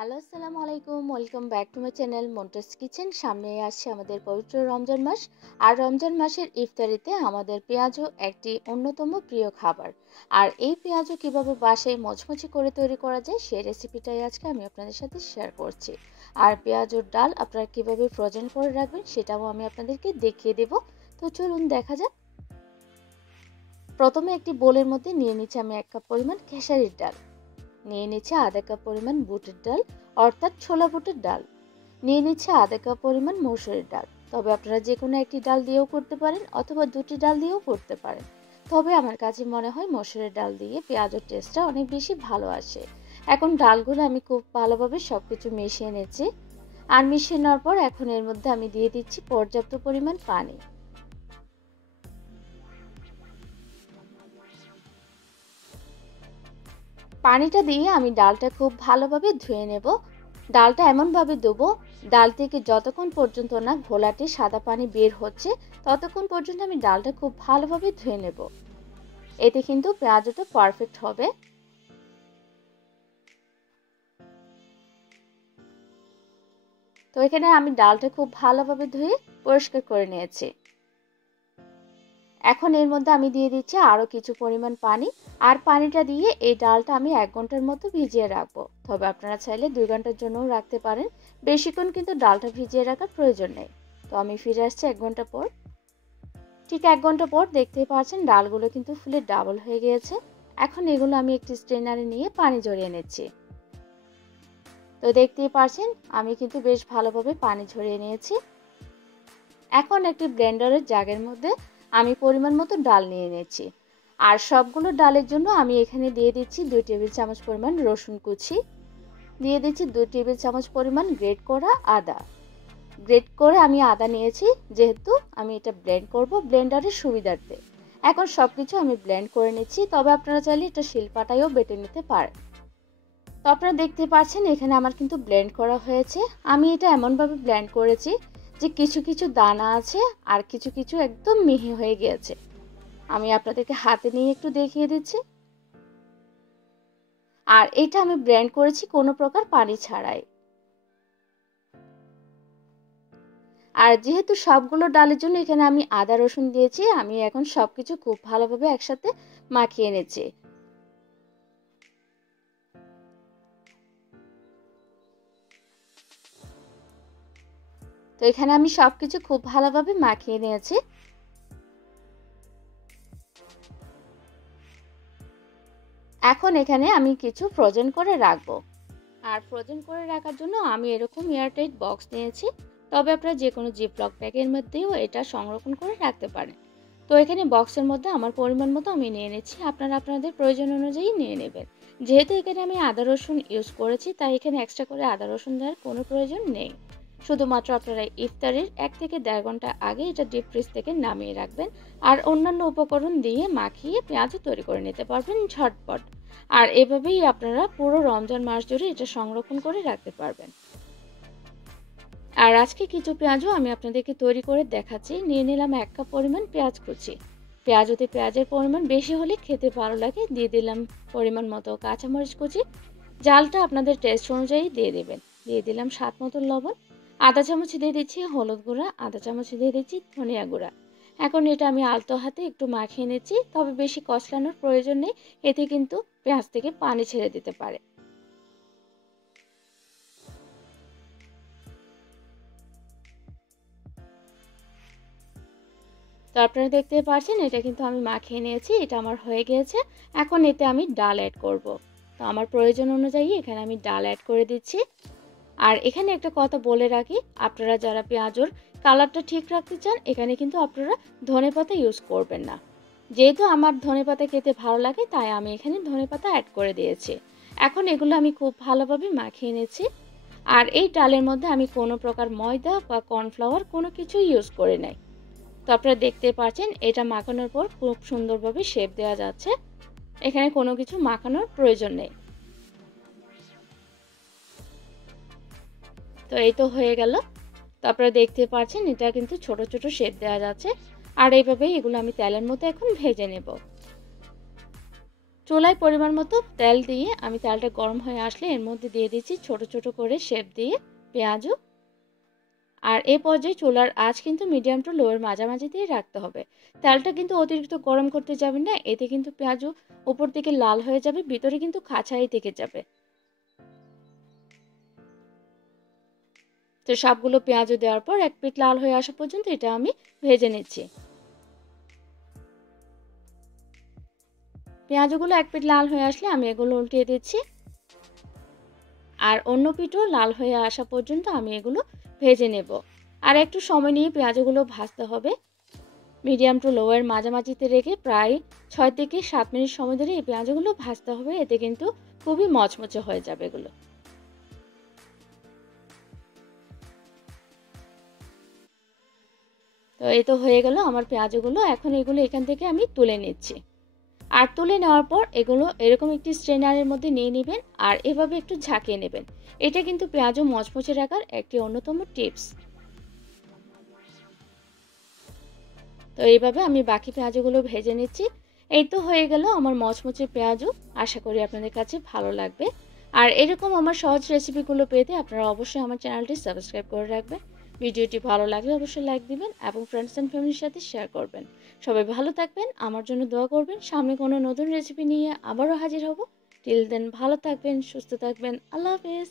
Hello, আসসালামু আলাইকুম। Welcome back to my channel Monta's kitchen. সামনে আসছে আমাদের পবিত্র রমজান মাস। আর রমজান মাসের ইফতারিতে আমাদের পেঁয়াজু একটি অন্যতম প্রিয় খাবার। আর এই পেঁয়াজু কিভাবে বাসায় মচমচে করে তৈরি করা যায় সেই রেসিপিটাই আজকে আমি আপনাদের সাথে শেয়ার করছি। আর পেঁয়াজুর ডাল আপনারা কিভাবে ফ্রোজেন করে রাখবেন সেটাও আমি আপনাদেরকে দেখিয়ে দেব। তো চলুন দেখা যাক। প্রথমে একটি বোলের মধ্যে নিয়ে নিচ্ছি আমি 1 কাপ পরিমাণ খেসারির ডাল, নিয়ে নিচ্ছে আধা কাপ পরিমাণ বুটের ডাল অর্থাৎ ছোলা বুটের ডাল, নিয়ে নিচ্ছে আধা কাপ পরিমাণ মসুরের ডাল। তবে আপনারা যে কোনো একটি ডাল দিয়েও করতে পারেন অথবা দুটি ডাল দিয়েও করতে পারেন। তবে আমার কাছে মনে হয় মসুরের ডাল দিয়ে পেঁয়াজের টেস্টটা অনেক বেশি ভালো আসে। এখন ডালগুলো আমি খুব ভালোভাবে সবকিছু মিশিয়ে নিচ্ছি। আর মিশিয়ে নেওয়ার পর এখন এর মধ্যে আমি দিয়ে দিচ্ছি পর্যাপ্ত পরিমাণ পানি। পানিটা দিয়ে আমি ডালটা খুব ভালোভাবে ধুয়ে নেব। ডালটা এমনভাবে দেবো, ডাল থেকে যতক্ষণ পর্যন্ত না ঘোলাটে সাদা পানি বের হচ্ছে ততক্ষণ পর্যন্ত আমি ডালটা খুব ভালোভাবে ধুয়ে নেব। এতে কিন্তু পেঁয়াজটা পারফেক্ট হবে। তো এখানে আমি ডালটা খুব ভালোভাবে ধুয়ে পরিষ্কার করে নিয়েছি। এখন এর মধ্যে আমি দিয়ে দিচ্ছি আরো কিছু পরিমাণ পানি। আর পানিটা দিয়ে এই ডালটা আমি 1 ঘন্টার মতো ভিজিয়ে রাখবো। তবে আপনারা চাইলে 2 ঘন্টার জন্যও রাখতে পারেন, বেশিক্ষণ কিন্তু ডালটা ভিজিয়ে রাখার প্রয়োজন নেই। তো আমি ফিরে আসছি 1 ঘন্টা পর। ঠিক 1 ঘন্টা পর দেখতেই পাচ্ছেন ডালগুলো কিন্তু ফুলে ডাবল হয়ে গিয়েছে। এখন এগুলো আমি একটি স্ট্রেনারে নিয়ে পানি ঝরিয়ে নিচ্ছি। তো দেখতেই পাচ্ছেন আমি কিন্তু বেশ ভালোভাবে পানি ঝরিয়ে নিয়েছি। এখন একটি ব্লেন্ডারের জারের মধ্যে আমি পরিমাণ মতো ডাল নিয়ে নিয়েছি। আর সবগুলো ডালের জন্য আমি এখানে দিয়ে দিচ্ছি 2 টেবিল চামচ পরিমাণ রসুন কুচি, দিয়ে দিচ্ছি 2 টেবিল চামচ পরিমাণ গ্রেট করা আদা। গ্রেট করে আমি আদা নিয়েছি যেহেতু আমি এটা ব্লেন্ড করব ব্লেন্ডারের সুবিধার্থে। এখন সবকিছু আমি ব্লেন্ড করে নিচ্ছি, তবে আপনারা চাইলে এটা শিলপাটায়ও বেটে নিতে পারেন। তো আপনারা দেখতে পাচ্ছেন এখানে আমার কিন্তু ব্লেন্ড করা হয়েছে। আমি এটা এমনভাবে ব্লেন্ড করেছি যে কিছু কিছু দানা আছে আর কিছু কিছু একদম মিহি হয়ে গিয়েছে। আমি আপনাদেরকে হাতে নিয়ে একটু দেখিয়ে দিচ্ছি। আর এটা আমি ব্লেন্ড করেছি কোনো প্রকার পানি ছাড়াই। আর যেহেতু সবগুলো ডালের জন্য এখানে আমি আদা রসুন দিয়েছি, আমি এখন সবকিছু খুব ভালোভাবে একসাথে মাখিয়ে নিচ্ছি। তো এখানে আমি সবকিছু খুব ভালোভাবে মাখিয়ে নিয়েছি। এখন এখানে আমি কিছু ফ্রোজেন করে রাখবো। আর ফ্রোজেন করে রাখার জন্য আমি এরকম এয়ারটাইট বক্স নিয়েছি। তবে আপনারা যে কোনো জিপলক ব্যাগের মধ্যেও এটা সংরক্ষণ করে রাখতে পারেন। তো এখানে বক্সের মধ্যে আমার পরিমাণ মতো আমি নিয়ে নিচ্ছি, আপনারা আপনাদের প্রয়োজন অনুযায়ী নিয়ে নেবেন। যেহেতু এখানে আমি আদা রসুন ইউজ করেছি তাই এখানে এক্সট্রা করে আদা রসুন দেওয়ার কোনো প্রয়োজন নেই। শুধুমাত্র আপনারা ইফতারের 1 থেকে 1.5 ঘন্টা আগে এটা ডিপ ফ্রিজ থেকে নামিয়ে রাখবেন। আর অন্যান্য উপকরণ দিয়ে মাখিয়ে পেঁয়াজ তৈরি করে নিতে পারবেন ঝটপট। আর এভাবেই আপনারা পুরো রমজান মাস জুড়ে এটা সংরক্ষণ করে রাখতে পারবেন। আর আজকে কিছু পেঁয়াজও আমি আপনাদেরকে তৈরি করে দেখাচ্ছি। নিয়ে নিলাম 1 কাপ পরিমাণ পেঁয়াজ কুচি। পেঁয়াজতে পেঁয়াজের পরিমাণ বেশি হলে খেতে ভালো লাগে। দিয়ে দিলাম পরিমাণ মতো কাঁচামরিচ কুচি, ঝালটা আপনাদের টেস্ট অনুযায়ী দিয়ে দেবেন। দিয়ে দিলাম স্বাদ মতো লবণ, আধা চামচ দিয়ে দিচ্ছি হলুদ গুঁড়া, আধা চামচ দিয়ে দিচ্ছি ধনিয়া গুঁড়া। এখন এটা আমি আলতো হাতে একটু মাখিয়ে নিচ্ছি, তবে বেশি কষলানোর প্রয়োজন নেই, এতে কিন্তু পেঁয়াজ থেকে পানি ছেড়ে দিতে পারে। তো আপনারা দেখতে পাচ্ছেন এটা কিন্তু আমি মাখিয়ে নিয়েছি, এটা আমার হয়ে গিয়েছে। এখন এতে আমি ডাল অ্যাড করব। তো আমার প্রয়োজন অনুযায়ী এখানে আমি ডাল অ্যাড করে দিচ্ছি। আর এখানে একটা কথা বলে রাখি, আপনারা যারা পেঁয়াজুর কালারটা ঠিক রাখতে চান এখানে কিন্তু আপনারা ধনেপাতা ইউজ করবেন না। যেহেতু আমার ধনেপাতা খেতে ভালো লাগে তাই আমি এখানে ধনেপাতা অ্যাড করে দিয়েছি। এখন এগুলো আমি খুব ভালোভাবে মাখিয়ে নিয়েছি। আর এই ডালের মধ্যে আমি কোনো প্রকার ময়দা বা কর্নফ্লাওয়ার কোনো কিছু ইউজ করে নাই। তো আপনারা দেখতে পাচ্ছেন এটা মাখানোর পর খুব সুন্দরভাবে শেপ দেওয়া যাচ্ছে, এখানে কোনো কিছু মাখানোর প্রয়োজন নেই। তো এই তো হয়ে গেল। তো আপনারা দেখতে পাচ্ছেন এটা কিন্তু ছোট ছোট শেপ দেওয়া যাচ্ছে। আর এইভাবেই এগুলো আমি তেলের মধ্যে এখন ভেজে নেব। চুলায় পরিমাণ মতো তেল দিয়ে আমি তেলটা গরম হয়ে আসলে এর মধ্যে দিয়ে দিচ্ছি ছোট ছোট করে শেপ দিয়ে পেঁয়াজু। আর এই পর্যায়ে চুলার আঁচ কিন্তু মিডিয়াম টু লোয়ের মাঝামাঝি দিয়ে রাখতে হবে। তেলটা কিন্তু অতিরিক্ত গরম করতে যাবেন না, এতে কিন্তু পেঁয়াজু উপর থেকে লাল হয়ে যাবে, ভিতরে কিন্তু খাঁচাই থেকে যাবে। তো সবগুলো পেঁয়াজু দেওয়ার পর এক পিঠ লাল হয়ে আসা পর্যন্ত এটা আমি ভেজে নিচ্ছি। পেঁয়াজগুলো এক পিঠ লাল হয়ে আসলে আমি এগুলো উল্টিয়ে দিচ্ছি। আর অন্য পিঠও লাল হয়ে আসা পর্যন্ত আমি এগুলো ভেজে নেব। আর একটু সময় নিয়ে পেঁয়াজগুলো ভাজতে হবে, মিডিয়াম টু লোয়ের মাঝামাঝিতে রেখে প্রায় 6 থেকে 7 মিনিট সময় ধরে এই পেঁয়াজগুলো ভাজতে হবে, এতে কিন্তু খুবই মচমচে হয়ে যাবে এগুলো। তো এই তো হয়ে গেল আমার পেঁয়াজগুলো। এখন এগুলো এখান থেকে আমি তুলে নিচ্ছি। আর তুলে নেওয়ার পর এগুলো এরকম একটি স্ট্রেনারের মধ্যে নিয়ে নেবেন আর এভাবে একটু ঝাঁকিয়ে নেবেন। এটা কিন্তু পেঁয়াজও মচমচে রাখার একটি অন্যতম টিপস। তো এইভাবে আমি বাকি পেঁয়াজগুলো ভেজে নিচ্ছি। এই তো হয়ে গেল আমার মচমচে পেঁয়াজু। আশা করি আপনাদের কাছে ভালো লাগবে। আর এরকম আমার সহজ রেসিপিগুলো পেতে আপনারা অবশ্যই আমার চ্যানেলটি সাবস্ক্রাইব করে রাখবেন। ভিডিওটি ভালো লাগলে অবশ্যই লাইক দিবেন এবং ফ্রেন্ডস এন্ড ফ্যামিলির সাথে শেয়ার করবেন। সবাই ভালো থাকবেন, আমার জন্য দোয়া করবেন। সামনে কোনো নতুন রেসিপি নিয়ে আবারও হাজির হব। টিল দেন ভালো থাকবেন, সুস্থ থাকবেন। আল্লাহ হাফেজ।